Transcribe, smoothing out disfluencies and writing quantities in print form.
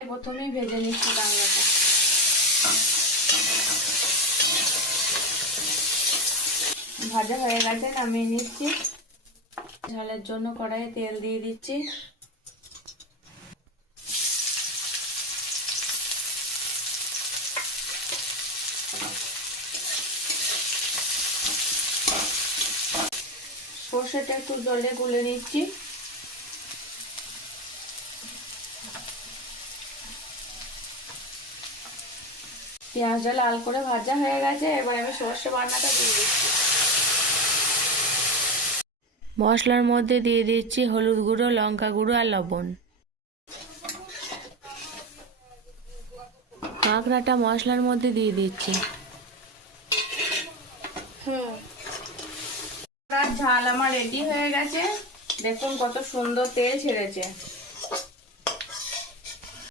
প্রথমেই ভেজে নিচ্ছি কাঁকড়াটা। ভাজা হয়ে গেছে, নামিয়ে নিচ্ছি। ঝালের জন্য কড়াইয়ে তেল দিয়ে দিচ্ছি। সর্ষেটা একটু জলে গুলে নিচ্ছি। পেঁয়াজটা লাল করে ভাজা হয়ে গেছে, এবার আমি সর্ষে বাটনাটা দিয়ে দিচ্ছি। মশলার মধ্যে দিয়ে দিচ্ছি হলুদ গুঁড়ো, লঙ্কা গুঁড়ো আর লবণ। কাঁকড়াটা মশলার মধ্যে দিয়ে দিচ্ছি। ঝাল আমার রেডি হয়ে গেছে, দেখুন কত সুন্দর তেল ছেড়েছে।